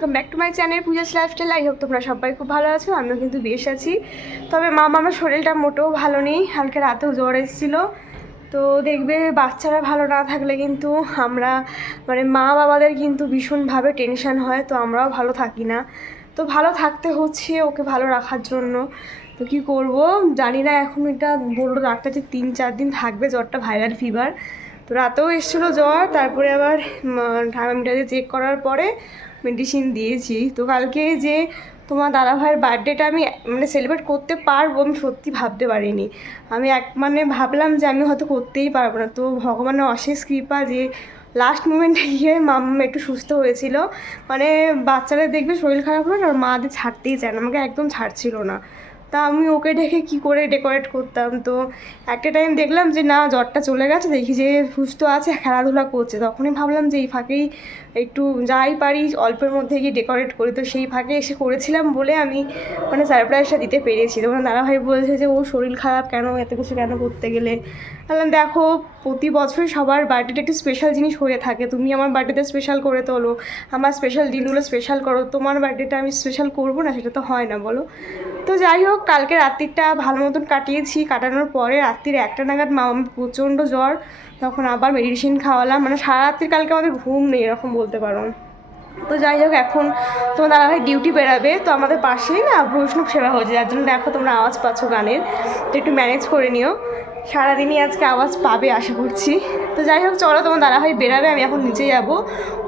Welcome back to my channel Puja's lifestyle. I hope তোমরা সবাই খুব ভালো আছো, আমিও কিন্তু বেশ আছি। তবে আমার শরীরটা মোটেও ভালো নেই, হালকা রাতেও জ্বর এসেছিলো। তো দেখবে বাচ্চারা ভালো না থাকলে কিন্তু আমরা মা বাবাদের কিন্তু ভীষণভাবে টেনশান হয়, তো আমরাও ভালো থাকি না। তো ভালো থাকতে হচ্ছে ওকে ভালো রাখার জন্য। তো কী করব জানি না, এখন এটা বললো ডাক্তার যে 3-4 দিন থাকবে জ্বরটা, ভাইরাল ফিভার। তো রাতেও এসেছিলো জ্বর, তারপরে আবার থার্মোমিটারে চেক করার পরে মেডিসিন দিয়েছি। তো কালকে যে তোমার দাদাভাইয়ের বার্থডেটা আমি সেলিব্রেট করতে পারবো, আমি সত্যি ভাবতে পারিনি। আমি ভাবলাম যে আমি হয়তো করতেই পারবো না। তো ভগবানের অশেষ কৃপা যে লাস্ট মোমেন্টে গিয়ে মাম্মা একটু সুস্থ হয়েছিল। বাচ্চাদের দেখবে শরীর খারাপ হলো না, ওর মাদের ছাড়তেই চায় না, আমাকে একদম ছাড়ছিল না। তা আমি ওকে দেখে কি করে ডেকোরেট করতাম। তো একটা টাইম দেখলাম যে না, জ্বরটা চলে গেছে, দেখি যে সুস্থ আছে, খেলাধুলা করছে, তখনই ভাবলাম যে এই ফাঁকেই একটু যাই পারি অল্পের মধ্যে গিয়ে ডেকোরেট করি। তো সেই ফাঁকে এসে করেছিলাম বলে আমি সারপ্রাইজটা দিতে পেরেছি। তখন দাদাভাই বলছে যে ও শরীর খারাপ কেন, এত কিছু কেন করতে গেলে। বললাম দেখো, প্রতি বছরই সবার বার্থডেটা একটু স্পেশাল জিনিস হয়ে থাকে, তুমি আমার বার্থডেতে স্পেশাল করে তোলো, আমার স্পেশাল দিনগুলো স্পেশাল করো, তোমার বার্থডেটা আমি স্পেশাল করবো না, সেটা তো হয় না বলো। তো যাই হোক, কালকে রাত্রিটা ভালো মতন কাটিয়েছি। কাটানোর পরে রাত্রির 1টা নাগাদ মামার প্রচণ্ড জ্বর, তখন আবার মেডিসিন খাওয়ালাম। সারা রাত্রি কালকে আমাদের ঘুম নেই এরকম বলতে পারো। তো যাই হোক, এখন তোমার দাদাভাই ডিউটি বেরাবে, তো আমাদের পাশেই না বৈষ্ণব সেবা হয়েছে, যার জন্য দেখো তোমরা আওয়াজ পাচ্ছ গানের। তো একটু ম্যানেজ করে নিও, সারাদিনই আজকে আওয়াজ পাবে আশা করছি। তো যাই হোক চলো, তোমার দাদাভাই বেরাবে, আমি এখন নিচে যাব।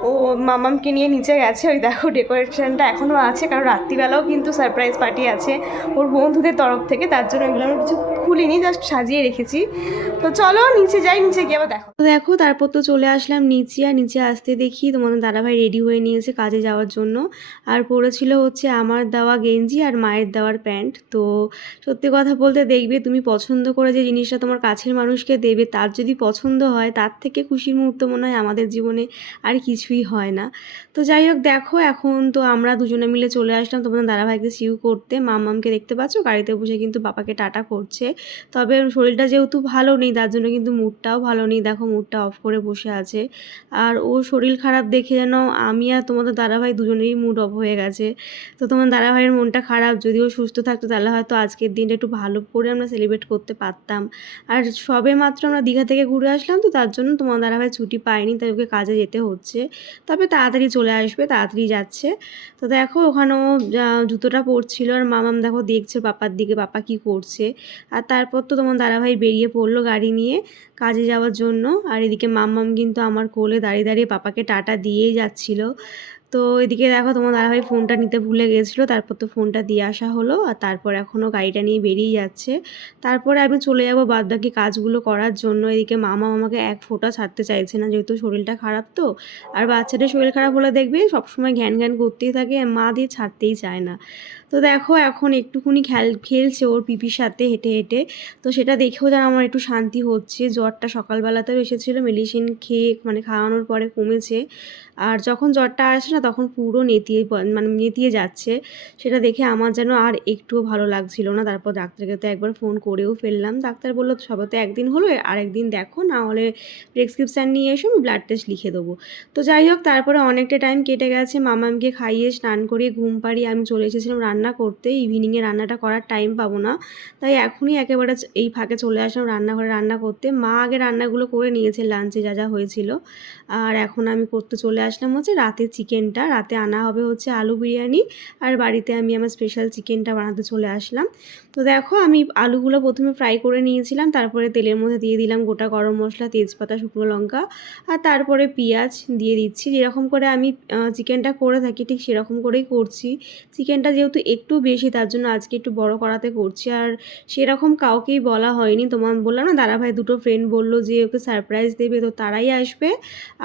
ও মামামকে নিয়ে নিচে গেছে, ওই দেখো ডেকোরেশনটা এখনও আছে, কারণ রাত্রিবেলাও কিন্তু সারপ্রাইজ পার্টি আছে ওর বন্ধুদের তরফ থেকে, তার জন্য এগুলো আমি কিছু খুলিনি, জাস্ট সাজিয়ে রেখেছি। তো চলো নিচে যাই, নিচে গিয়ে আবার দেখো। তো দেখো তারপর তো চলে আসলাম নিচে, আর নিচে আসতে দেখি তোমাদের দাদাভাই রেডি হয়ে নিয়েছে কাজে যাওয়ার জন্য। আর পরেছিল হচ্ছে আমার দেওয়া গেঞ্জি আর মায়ের দেওয়ার প্যান্ট। তো সত্যি কথা বলতে দেখবে, তুমি পছন্দ করে যে জিনিসটা তোমার কাছের মানুষকে দেবে, তার যদি পছন্দ হয়, তার থেকে খুশির মুহূর্ত মনে হয় আমাদের জীবনে আর কিছুই হয় না। তো যাই হোক দেখো, এখন তো আমরা দুজনে মিলে চলে আসলাম তোমাদের দাদাভাইকে সিউ করতে। মাম্মামকে দেখতে পাচ্ছ গাড়িতে বসে কিন্তু বাবাকে টাটা করছে। তবে শরীরটা যেহেতু ভালো নেই, তার জন্য কিন্তু মুডটাও ভালো নেই, দেখো মুডটা অফ করে বসে আছে। আর ওর শরীর খারাপ দেখে যেন আমি আর তোমাদের দাদাভাই দুজনেরই মুড অফ হয়ে গেছে। তো তোমার দাদাভাইয়ের মনটা খারাপ, যদিও সুস্থ থাকতো তাহলে হয়তো আজকের দিনটা একটু ভালো করে আমরা সেলিব্রেট করতে পারতাম। আর সবে মাত্র আমরা দীঘা থেকে ঘুরে আসলাম, তো তার জন্য তোমার দাদাভাই ছুটি পায়নি, তাই ওকে কাজে যেতে হচ্ছে। তবে তাড়াতাড়ি চলে আসবে, তাড়াতাড়ি যাচ্ছে। তো দেখো ওখানেও জুতোটা পরছিল, আর মামাম দেখো দেখছে পাপার দিকে, পাপা কি করছে। আর তারপর তো তোমার দাদাভাই বেরিয়ে পড়লো গাড়ি নিয়ে কাজে যাওয়ার জন্য। আর এদিকে মাম্মাম কিন্তু আমার কোলে দাঁড়িয়ে দাঁড়িয়ে পাপাকে টাটা দিয়েই যাচ্ছিল। তো এদিকে দেখো তোমার দাদাভাই ফোনটা নিতে ভুলে গেছিলো, তারপর তো ফোনটা দিয়ে আসা হলো। আর তারপর এখনও গাড়িটা নিয়ে বেরিয়ে যাচ্ছে। তারপরে আমি চলে যাবো বাদবাকি কাজগুলো করার জন্য। এদিকে মামা আমাকে এক ফোঁটা ছাড়তে চাইছে না, যেহেতু শরীরটা খারাপ তো। আর বাচ্চাদের শরীর খারাপ হলে দেখবে সবসময় ঘ্যান ঘ্যান করতেই থাকে, মা দিয়ে ছাড়তেই চায় না। তো দেখো এখন একটুখানি খেলছে ওর পিপির সাথে হেঁটে হেঁটে। তো সেটা দেখেও যেন আমার একটু শান্তি হচ্ছে। জ্বরটা সকালবেলাতেও এসেছিলো, মেডিসিন খেয়ে খাওয়ানোর পরে কমেছে। আর যখন জ্বরটা আসে না, তখন পুরো নেতিয়ে যাচ্ছে। সেটা দেখে আমার যেন আর একটুও ভালো লাগছিল না। তারপর ডাক্তারকে তো একবার ফোন করেও ফেললাম। ডাক্তার বললো সবে তো একদিন হলো, আর একদিন দেখো, না হলে প্রেসক্রিপশান নিয়ে এসো, আমি ব্লাড টেস্ট লিখে দেবো। তো যাই হোক, তারপরে অনেকটা টাইম কেটে গেছে, মামামকে খাইয়ে স্নান করিয়ে ঘুম পাড়িয়ে আমি চলে এসেছিলাম রান্না করতে। ইভিনিংয়ে রান্নাটা করার টাইম পাবো না, তাই এখনই একেবারে এই ফাঁকে চলে আসলাম রান্নাঘরে রান্না করতে। মা আগে রান্নাগুলো করে নিয়েছে, লাঞ্চে যা যা হয়েছিল। আর এখন আমি করতে চলে আসলাম হচ্ছে রাতে চিকেনটা। রাতে আনা হবে হচ্ছে আলু বিরিয়ানি, আর বাড়িতে আমি আমার স্পেশাল চিকেনটা বানাতে চলে আসলাম। তো দেখো আমি আলুগুলো প্রথমে ফ্রাই করে নিয়েছিলাম, তারপরে তেলের মধ্যে দিয়ে দিলাম গোটা গরম মশলা, তেজপাতা, শুকনো লঙ্কা, আর তারপরে পেঁয়াজ দিয়ে দিচ্ছি। যেরকম করে আমি চিকেনটা করে থাকি ঠিক সেরকম করেই করছি। চিকেনটা যেহেতু একটু বেশি, তার জন্য আজকে একটু বড় কড়াতে করছি। আর সেরকম কাউকেই বলা হয়নি, তোমার বললাম না দাদাভাই দুটো ফ্রেন্ড বললো যে ওকে সারপ্রাইজ দেবে, তো তারাই আসবে।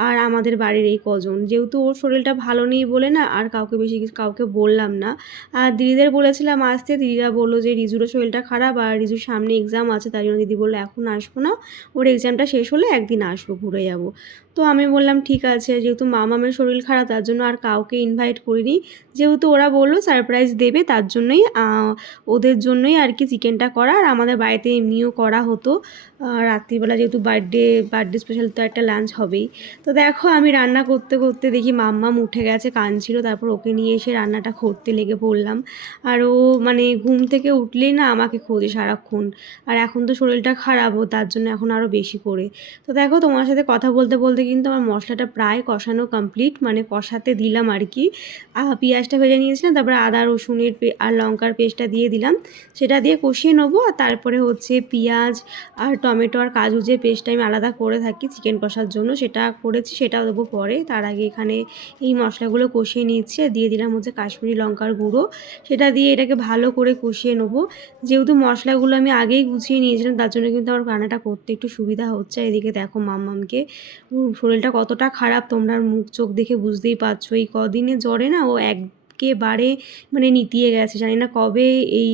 আর আমাদের বাড়ির এই কজন, যেহেতু ওর শরীরটা ভালো নেই বলে না আর কাউকে বললাম না। আর দিদিদের বলেছিলাম আসতে, দিদিরা বললো যে রিজুরও শরীরটা খারাপ, আর রিজুর সামনে এক্সাম আছে, তাই জন্য দিদি বললো এখন আসবো না, ওর এক্সামটা শেষ হলে একদিন আসবো, ঘুরে যাব। তো আমি বললাম ঠিক আছে, যেহেতু মামামের শরীর খারাপ তার জন্য আর কাউকে ইনভাইট করিনি, যেহেতু ওরা বললো সারপ্রাইজ দেবে তার জন্যই ওদের জন্যই আর কি চিকেনটা করা। আর আমাদের বাড়িতে এমনিও করা হতো রাত্রিবেলা, যেহেতু বার্থডে স্পেশাল তো একটা লাঞ্চ হবেই। তো দেখো আমি রান্না করতে করতে দেখি মাম্মাম উঠে গেছে, কাঁদছিল, তারপর ওকে নিয়ে এসে রান্নাটা করতে লেগে পড়লাম। আর ও মানে ঘুম থেকে উঠলেই না আমাকে খোঁজে সারাক্ষণ, আর এখন তো শরীরটা খারাপ, ও তার জন্য এখন আরও বেশি করে। তো দেখো তোমার সাথে কথা বলতে বলতে কিন্তু আমার মশলাটা প্রায় কষানো কমপ্লিট, মানে কষাতে দিলাম আর কি। পেঁয়াজটা ভেজে নিয়েছিলাম, তারপরে আদা রসুনের আর লঙ্কার পেস্টটা দিয়ে দিলাম, সেটা দিয়ে কষিয়ে নেবো। আর তারপরে হচ্ছে পেঁয়াজ আর টমেটো আর কাজু যে পেস্টটা আমি আলাদা করে থাকি চিকেন কষার জন্য, সেটা করেছি, সেটাও দেবো পরে। তার আগে এখানে এই মশলাগুলো কষিয়ে নিচ্ছে, দিয়ে দিলাম হচ্ছে কাশ্মীরি লঙ্কার গুঁড়ো, সেটা দিয়ে এটাকে ভালো করে কষিয়ে নেবো। যেহেতু মশলাগুলো আমি আগেই গুছিয়ে নিয়েছিলাম তার জন্য কিন্তু আমার রান্নাটা করতে একটু সুবিধা হচ্ছে। এদিকে দেখো মাম্মামকে, শরীরটা কতটা খারাপ তোমরা মুখ চোখ দেখে বুঝতেই পারছো। এই কদিনে জ্বরে না ও একেবারে মানে নিতিয়ে গেছে, জানি না কবে এই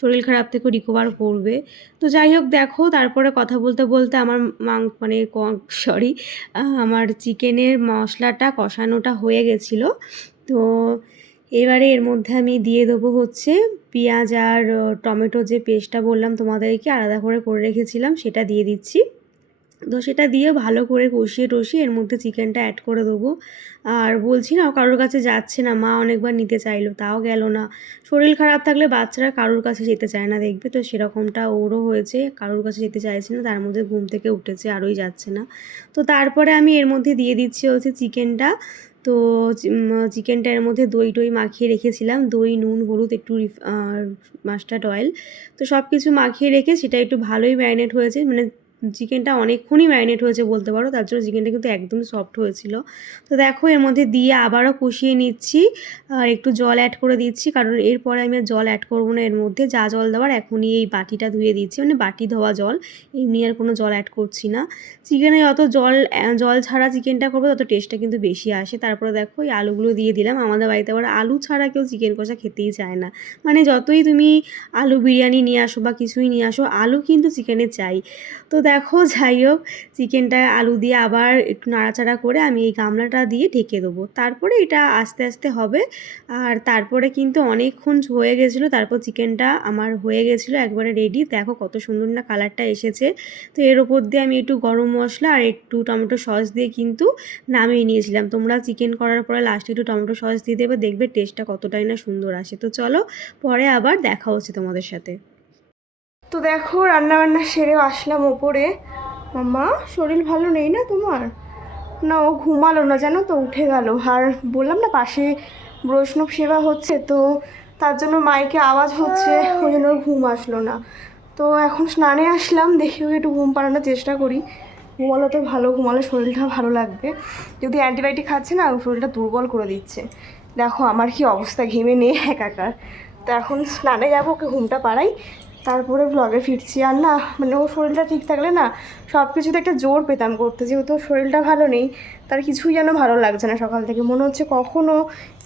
শরীর খারাপ থেকে রিকভার করবে। তো যাই হোক দেখো, তারপরে কথা বলতে বলতে আমার আমার চিকেনের মশলাটা কষানোটা হয়ে গেছিলো। তো এবারে এর মধ্যে আমি দিয়ে দেবো হচ্ছে পেঁয়াজ আর টমেটো যে পেস্টটা বললাম তোমাদেরকে আলাদা করে রেখেছিলাম, সেটা দিয়ে দিচ্ছি। তো সেটা দিয়ে ভালো করে কষিয়ে টষিয়ে এর মধ্যে চিকেনটা অ্যাড করে দেবো। আর বলছি না, কারোর কাছে যাচ্ছে না, মা অনেকবার নিতে চাইলো তাও গেল না। শরীর খারাপ থাকলে বাচ্চারা কারোর কাছে যেতে চায় না দেখবে, তো সেরকমটা ওরও হয়েছে, কারোর কাছে যেতে চাইছে না, তার মধ্যে ঘুম থেকে উঠেছে আরোই যাচ্ছে না। তো তারপরে আমি এর মধ্যে দিয়ে দিচ্ছি হচ্ছে চিকেনটা। তো চিকেনটা এর মধ্যে দই টই মাখিয়ে রেখেছিলাম, দই নুন হলুদ একটু মাস্টার্ড অয়েল, তো সব কিছু মাখিয়ে রেখে সেটা একটু ভালোই ম্যারিনেট হয়েছে, মানে চিকেনটা অনেকক্ষণই ম্যারিনেট হয়েছে বলতে পারো, তার জন্য চিকেনটা কিন্তু একদমই সফট হয়েছিল। তো দেখো এর মধ্যে দিয়ে আবারও কষিয়ে নিচ্ছি, আর একটু জল অ্যাড করে দিচ্ছি, কারণ এরপরে আমি আর জল অ্যাড করবো না এর মধ্যে, যা জল দেওয়ার এখনই এই বাটিটা ধুয়ে দিচ্ছি, মানে বাটি ধোয়া জল, এমনি আর কোনো জল অ্যাড করছি না। চিকেনে যত জল ছাড়া চিকেনটা করবো তত টেস্টটা কিন্তু বেশি আসে। তারপরে দেখো এই আলুগুলো দিয়ে দিলাম, আমাদের বাড়িতে আবার আলু ছাড়া কেউ চিকেন কষা খেতেই চায় না, মানে যতই তুমি আলু বিরিয়ানি নিয়ে আসো বা কিছুই নিয়ে আসো, আলু কিন্তু চিকেনে চাই। তো দেখো যাই হোক, চিকেনটা আলু দিয়ে আবার একটু নাড়াচাড়া করে আমি এই গামলাটা দিয়ে ঢেকে দেবো, তারপরে এটা আস্তে আস্তে হবে। আর তারপরে কিন্তু অনেকক্ষণ হয়ে গেছিলো, তারপর চিকেনটা আমার হয়ে গেছিলো একবারে রেডি। দেখো কত সুন্দর না কালারটা এসেছে। তো এর ওপর দিয়ে আমি একটু গরম মশলা আর একটু টমেটো সস দিয়ে কিন্তু নামিয়ে নিয়েছিলাম। তোমরা চিকেন করার পরে লাস্টে একটু টমেটো সস দিয়ে দেবে, দেখবে টেস্টটা কতটাই না সুন্দর আসে। তো চলো পরে আবার দেখা হচ্ছে তোমাদের সাথে। তো দেখো রান্নাবান্না সেরেও আসলাম ওপরে। মাম্মা শরীর ভালো নেই না তোমার? না, ও ঘুমালো না জানো তো, উঠে গেল। আর বললাম না পাশে বৈষ্ণব সেবা হচ্ছে, তো তার জন্য মাইকে আওয়াজ হচ্ছে, ওই জন্য ওর ঘুম আসলো না। তো এখন স্নানে আসলাম, দেখি ওকে একটু ঘুম পাড়ানোর চেষ্টা করি। ঘুমালো তো ভালো, ঘুমালে শরীরটা ভালো লাগবে। যদি অ্যান্টিবায়োটিক খাচ্ছে না, শরীরটা দুর্বল করে দিচ্ছে। দেখো আমার কি অবস্থা, ঘেমে নেই একাকার। তো এখন স্নানে যাবো, ওকে ঘুমটা পাড়াই, তারপরে ব্লগে ফিরছি। আর না মানে ওর শরীরটা ঠিক থাকলে না সব কিছুতে একটা জোর পেতাম করতে, যেহেতু ওর শরীরটা ভালো নেই, তার কিছুই যেন ভালো লাগছে না। সকাল থেকে মনে হচ্ছে কখনও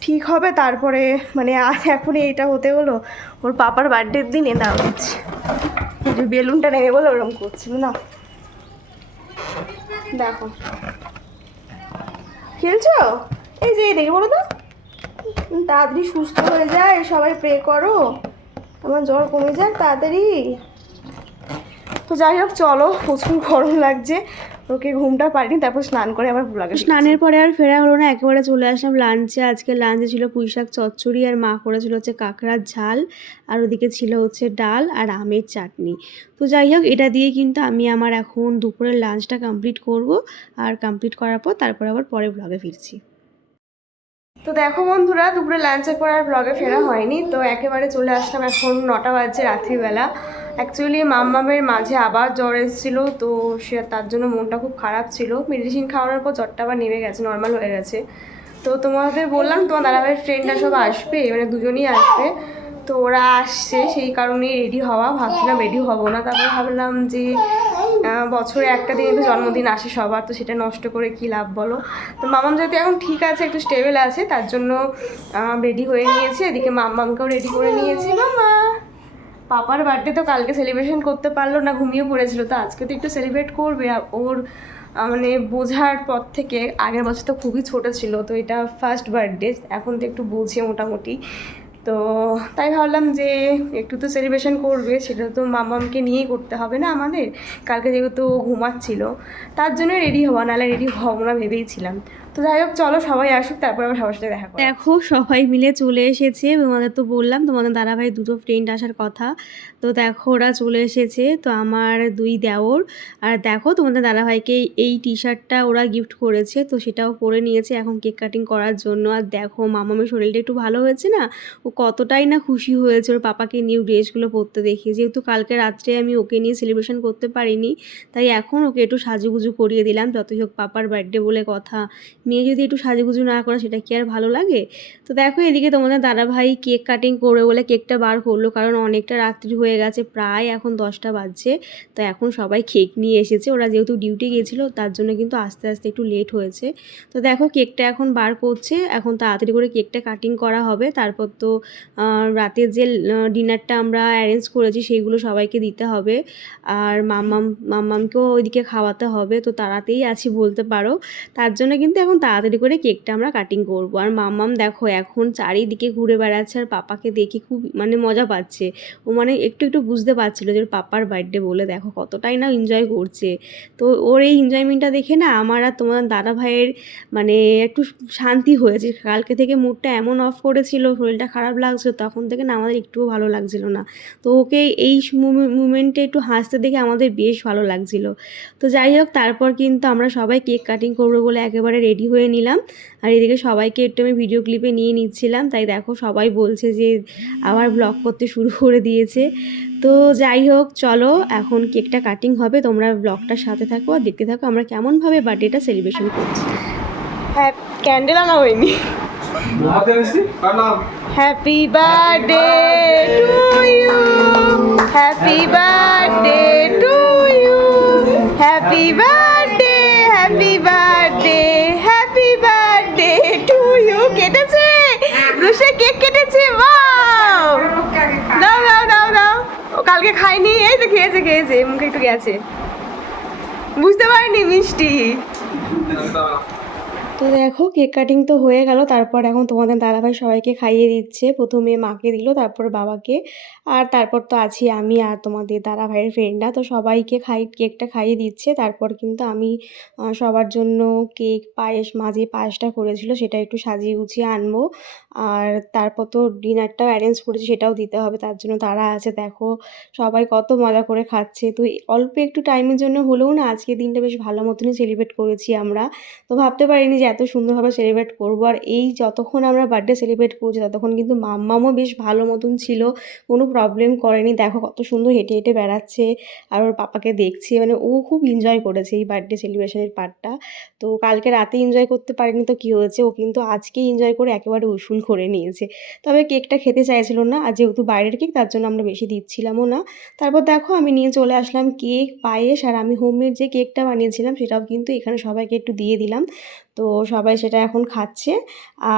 ঠিক হবে, তারপরে মানে আজ এখনই এইটা হতে হলো। ওর পাপার বার্থডের দিনে দাও দিচ্ছে, যে বেলুনটা নেমে বলে ওরকম করছিল না। দেখো খেলছো, এই যে দেখে বলো তো, তাড়াতাড়ি সুস্থ হয়ে যায়, সবাই প্রে করো আমার জ্বর কমে যাক তাড়াতাড়ি। তো যাই হোক চলো, প্রচুর গরম লাগছে, ওকে ঘুমটা পারিনি, তারপর স্নান করে আবার লাগে। স্নানের পরে আর ফেরা হলো না, একেবারে চলে আসলাম লাঞ্চে। আজকে লাঞ্চে ছিল পুঁইশাক চচ্চড়ি, আর মা করেছিল হচ্ছে কাঁকড়ার ঝাল, আর ওদিকে ছিল হচ্ছে ডাল আর আমের চাটনি। তো যাই হোক এটা দিয়ে কিন্তু আমি আমার এখন দুপুরের লাঞ্চটা কমপ্লিট করব, আর কমপ্লিট করার পর তারপর আবার পরে ব্লগে ফিরছি। তো দেখো বন্ধুরা, দুপুরে লাঞ্চের পর আর ব্লগে ফেরা হয়নি, তো একেবারে চলে আসলাম এখন 9টা বাজছে রাত্রিবেলা। অ্যাকচুয়ালি মাম্মামের মাঝে আবার জ্বর এসেছিলো, তো সে তার জন্য মনটা খুব খারাপ ছিল। মেডিসিন খাওয়ানোর পর জ্বরটা আবার নেমে গেছে, নর্মাল হয়ে গেছে। তো তোমাদের বললাম তোমার দাদাভাইয়ের ফ্রেন্ডরা সব আসবে, মানে দুজনই আসবে, তো ওরা আসছে, সেই কারণেই রেডি হওয়া। ভাবছিলাম রেডি হব না, তারপর ভাবলাম যে বছরে একটা দিন তো জন্মদিন আসে সবার, তো সেটা নষ্ট করে কী লাভ বলো। তো মামাম যেহেতু এখন ঠিক আছে, একটু স্টেবল আছে, তার জন্য রেডি হয়ে নিয়েছে। এদিকে মাম্মামকেও রেডি করে নিয়েছি। মামা পাপার বার্থডে তো কালকে সেলিব্রেশন করতে পারলো না, ঘুমিয়ে পড়েছিল, তো আজকে তো একটু সেলিব্রেট করবে। ওর মানে বোঝার পর থেকে, আগের বছর তো খুবই ছোট ছিল, তো এটা ফার্স্ট বার্থডে, এখন তো একটু বুঝে মোটামুটি। তো তাই ভাবলাম যে একটু তো সেলিব্রেশন করবে, সেটা তো মামামকে নিয়েই করতে হবে না আমাদের। কালকে যেহেতু ঘুমাচ্ছিল, তার জন্য রেডি হওয়া, নাহলে রেডি হবো না ভেবেইছিলাম। তো যাই হোক, চলো সবাই আসুক, তারপর আবার সবার সাথে দেখা করব। দেখো সবাই মিলে চলে এসেছে, তোমাদের তো বললাম তোমাদের দাদাভাই দুটো ফ্রেন্ড আসার কথা, তো দেখো ওরা চলে এসেছে। তো আমার দুই দেওর, আর দেখো তোমাদের দাদাভাইকে এই টি শার্টটা ওরা গিফট করেছে, তো সেটাও পরে নিয়েছে এখন কেক কাটিং করার জন্য। আর দেখো মামামের শরীরটা একটু ভালো হয়েছে না, ও কতটাই না খুশি হয়েছে ওর পাপাকে নিউ ড্রেসগুলো পরতে দেখে। যেহেতু কালকে রাত্রে আমি ওকে নিয়ে সেলিব্রেশন করতে পারিনি, তাই এখন ওকে একটু সাজুগুজু করিয়ে দিলাম। যতই হোক পাপার বার্থডে বলে কথা, মেয়ে যদি একটু সাজুগুজু না করে সেটা কি আর ভালো লাগে। তো দেখো এদিকে তোমাদের দাদাভাই কেক কাটিং করবে বলে কেকটা বার করলো, কারণ অনেকটা রাত্রি হয়ে গেছে, প্রায় এখন 10টা বাজছে। তো এখন সবাই কেক নিয়ে এসেছে, ওরা যেহেতু ডিউটি গিয়েছিলো তার জন্য কিন্তু আস্তে আস্তে একটু লেট হয়েছে। তো দেখো কেকটা এখন বার করছে, এখন তাড়াতাড়ি করে কেকটা কাটিং করা হবে। তারপর তো রাতের যে ডিনারটা আমরা অ্যারেঞ্জ করেছি সেইগুলো সবাইকে দিতে হবে, আর মাম্মামকেও ওইদিকে খাওয়াতে হবে। তো তাড়াতেই আছি বলতে পারো, তার জন্য কিন্তু এখন তাড়াতাড়ি করে কেকটা আমরা কাটিং করব। আর মাম্মাম দেখো এখন চারিদিকে ঘুরে বেড়াচ্ছে, আর পাপাকে দেখে খুব মানে মজা পাচ্ছে। ও মানে একটু একটু বুঝতে পারছিল যে ওর পাপার বার্থডে বলে, দেখো কতটাই না এনজয় করছে। তো ওর এই এনজয়মেন্টটা দেখে না আমার আর তোমার দাদা ভাইয়ের মানে একটু শান্তি হয়েছে। কালকে থেকে মুডটা এমন অফ করেছিল, শরীরটা খারাপ লাগছিল, তখন থেকে না আমাদের একটুও ভালো লাগছিল না। তো ওকে এই মুমেন্টে একটু হাসতে দেখে আমাদের বেশ ভালো লাগছিল। তো যাই হোক, তারপর কিন্তু আমরা সবাই কেক কাটিং করবো বলে একেবারে রেডি হয়ে নিলাম। আর এদিকে সবাইকে একটু আমি ভিডিও ক্লিপে নিয়ে নিচ্ছিলাম, তাই দেখো সবাই বলছে যে আবার ব্লগ করতে শুরু করে দিয়েছে। তো যাই হোক, চলো এখন কেকটা কাটিং হবে, তোমরা ব্লগটার সাথে থাকো আর দেখতে থাকো আমরা কেমনভাবে বার্থডেটা সেলিব্রেশন করছি। হ্যাঁ, ক্যান্ডেল আনা হয়নি। Happy birthday to you, happy birthday to you, happy birthday, happy birthday, happy birthday to you. কেটেছে রুশে, কেক কেটেছে, ওয়াও, দাও দাও দাও দাও। ও কালকে খাইনি, এই তো খেয়েছে খেয়েছে, মুখে একটু গেছে, বুঝতে পারিনি মিষ্টি। তো দেখো কেক কাটিং তো হয়ে গেল, তারপর এখন তোমাদের দাদাভাই সবাইকে খাইয়ে দিচ্ছে। প্রথমে মাকে দিল, তারপর বাবাকে, আর তারপর তো আছি আমি আর তোমাদের দাদাভাইয়ের ফ্রেন্ডরা। তো সবাইকে কেকটা খাইয়ে দিচ্ছে। তারপর কিন্তু আমি সবার জন্য কেক, পায়েস, মাঝে পায়েসটা করেছিল সেটা একটু সাজিয়ে গুছিয়ে আনবো। আর তারপর তো ডিনারটাও অ্যারেঞ্জ করেছি, সেটাও দিতে হবে, তার জন্য তারা আছে। দেখো সবাই কত মজা করে খাচ্ছে। তো অল্প একটু টাইমের জন্য হলেও না আজকের দিনটা বেশ ভালো মতনই সেলিব্রেট করেছি আমরা। তো ভাবতে পারিনি যে এত সুন্দরভাবে সেলিব্রেট করবো। আর এই যতক্ষণ আমরা বার্থডে সেলিব্রেট করছি ততক্ষণ কিন্তু মাম্মামও বেশ ভালো মতন ছিল, কোনো প্রবলেম করেনি। দেখো কত সুন্দর হেঁটে হেঁটে বেড়াচ্ছে, আর ওর পাপাকে দেখছে, মানে ও খুব এনজয় করেছে এই বার্থডে সেলিব্রেশনের পার্টটা। তো কালকে রাতে এনজয় করতে পারিনি তো কী হয়েছে, ও কিন্তু আজকেই এনজয় করে একেবারে উসুল করে নিয়েছে। তবে কেকটা খেতে চাইছিল না, আর যেহেতু বাইরের কেক তার জন্য আমরা বেশি দিচ্ছিলামও না। তারপর দেখো আমি নিয়ে চলে আসলাম কেক, পায়েস, আর আমি হোমমেড যে কেকটা বানিয়েছিলাম সেটাও কিন্তু এখানে সবাইকে একটু দিয়ে দিলাম। তো সবাই সেটা এখন খাচ্ছে।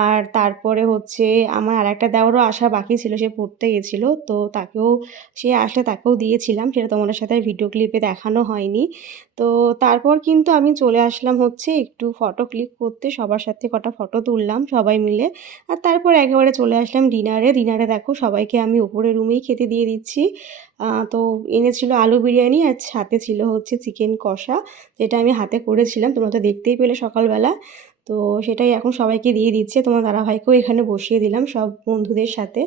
আর তারপরে হচ্ছে আমার আরেকটা দেওরও আসা বাকি ছিল, সে পড়তে গেছিলো, তো সে আসলে তাকেও দিয়েছিলাম, সেটা তোমাদের সাথে ভিডিও ক্লিপে দেখানো হয়নি। তো তারপর কিন্তু আমি চলে আসলাম হচ্ছে একটু ফটো ক্লিক করতে, সবার সাথে কটা ফটো তুললাম সবাই মিলে। আর তারপর একেবারে চলে আসলাম ডিনারে দেখো সবাইকে আমি উপরের রুমেই খেতে দিয়ে দিচ্ছি। তো এনেছিল আলু বিরিয়ানি, আর সাথে ছিল হচ্ছে চিকেন কষা, যেটা আমি হাতে করেছিলাম, তোমরা তো দেখতেই পেলে সকালবেলা। তো সেটাই এখন সবাইকে দিয়ে দিচ্ছে, তোমার দাদাভাইকেও এখানে বসিয়ে দিলাম সব বন্ধুদের সাথে।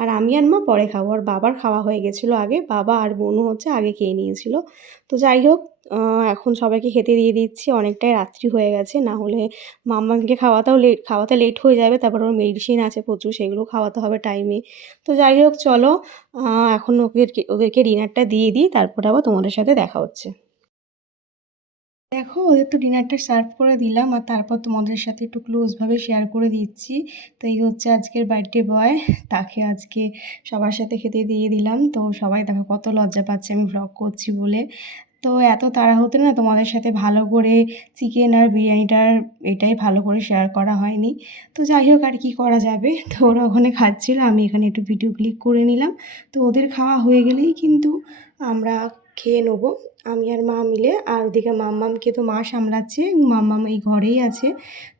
আর আমি আর মা পরে খাবো, আর বাবার খাওয়া হয়ে গেছিলো আগে, বাবা আর বোনও হচ্ছে আগে খেয়ে নিয়েছিল। তো যাই হোক, এখন সবাইকে খেতে দিয়ে দিচ্ছি, অনেকটাই রাত্রি হয়ে গেছে, না হলে মাম্মাকে খাওয়াতে লেট হয়ে যাবে। তারপর ওর মেডিসিন আছে প্রচুর, সেগুলো খাওয়াতে হবে টাইমে। তো যাই হোক চলো, এখন ওদেরকে ডিনারটা দিয়ে দিই, তারপরে আবার তোমাদের সাথে দেখা হচ্ছে। দেখো ওদের তো ডিনারটা সার্ভ করে দিলাম, আর তারপর তোমাদের সাথে একটু ক্লোজভাবে শেয়ার করে দিচ্ছি। তো এই হচ্ছে আজকের বার্থডে বয়, তাকে আজকে সবার সাথে খেতে দিয়ে দিলাম। তো সবাই দেখো কত লজ্জা পাচ্ছে আমি ভ্লগ করছি বলে। তো এত তাড়াহুড়ো না তোমাদের সাথে ভালো করে চিকেন আর বিরিয়ানিটার এটাই ভালো করে শেয়ার করা হয়নি। তো যাই হোক, আর কি করা যাবে। তো ওরা ওখানে খাচ্ছিল, আমি এখানে একটু ভিডিও ক্লিক করে নিলাম। তো ওদের খাওয়া হয়ে গেলেই কিন্তু আমরা খেয়ে নেবো আমি আর মা মিলে। আর ওদিকে মাম্মামকে তো মা সামলাচ্ছে, মাম্মাম এই ঘরেই আছে,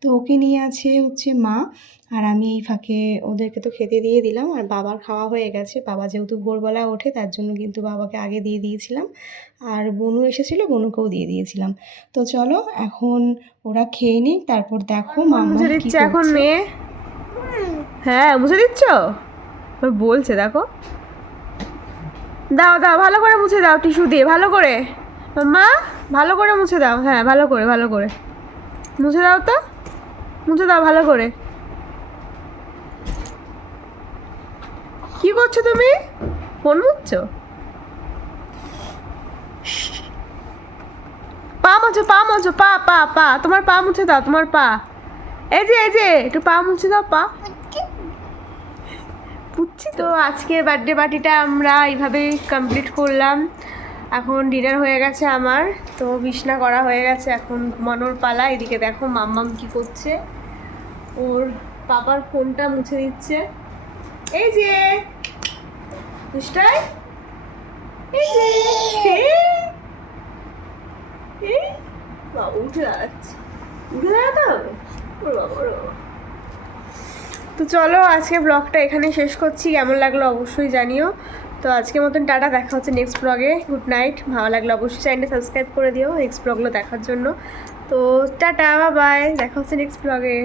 তো ওকে নিয়ে আছে হচ্ছে মা। আর আমি এই ফাঁকে ওদেরকে তো খেতে দিয়ে দিলাম, আর বাবার খাওয়া হয়ে গেছে। বাবা যেহেতু ভোরবেলা ওঠে তার জন্য কিন্তু বাবাকে আগে দিয়ে দিয়েছিলাম, আর বনু এসেছিলো, বনুকেও দিয়ে দিয়েছিলাম। তো চলো এখন ওরা খেয়ে নিক, তারপর দেখো মাম্মা মুছে দিচ্ছে এখন মেয়ে। হ্যাঁ মুছে দিচ্ছ, বলছে দেখো। দাও দাও ভালো করে মুছে দাও, টিস্যু দিয়ে ভালো করে। মা ভালো করে মুছে দাও, হ্যাঁ ভালো করে মুছে দাও, তো মুছে দাও ভালো করে। কি করছো তুমি? ফোন মুছছো? পা মুছো, পা তোমার পা মুছে দাও, তোমার পা। এই যে একটু পা মুছে দাও, পা পুচ্ছি। তো আজকের বার্থডে পার্টিটা আমরা এইভাবেই কমপ্লিট করলাম। এখন ডিনার হয়ে গেছে আমার, তো বিছনা করা হয়ে গেছে, এখন ঘুমানোর পালা। এদিকে দেখো মাম্মাম কি করছে, ওর পাপার ফোনটা মুছে দিচ্ছে। এই যে দুষ্টাই, এই যে বাবু উঠে দাঁড়াচ্ছে, উঠে দাঁড়াতে হবে। তো চলো আজকে ব্লগটা এখানে শেষ করছি, কেমন লাগলো অবশ্যই জানিও। তো আজকের মতন টাটা, দেখা হচ্ছে নেক্সট ব্লগে। গুড নাইট, ভালো লাগলো অবশ্যই চ্যানেলটা সাবস্ক্রাইব করে দিও নেক্সট ব্লগগুলো দেখার জন্য। তো টাটা, বাই বাই, দেখা হচ্ছে নেক্সট ব্লগে।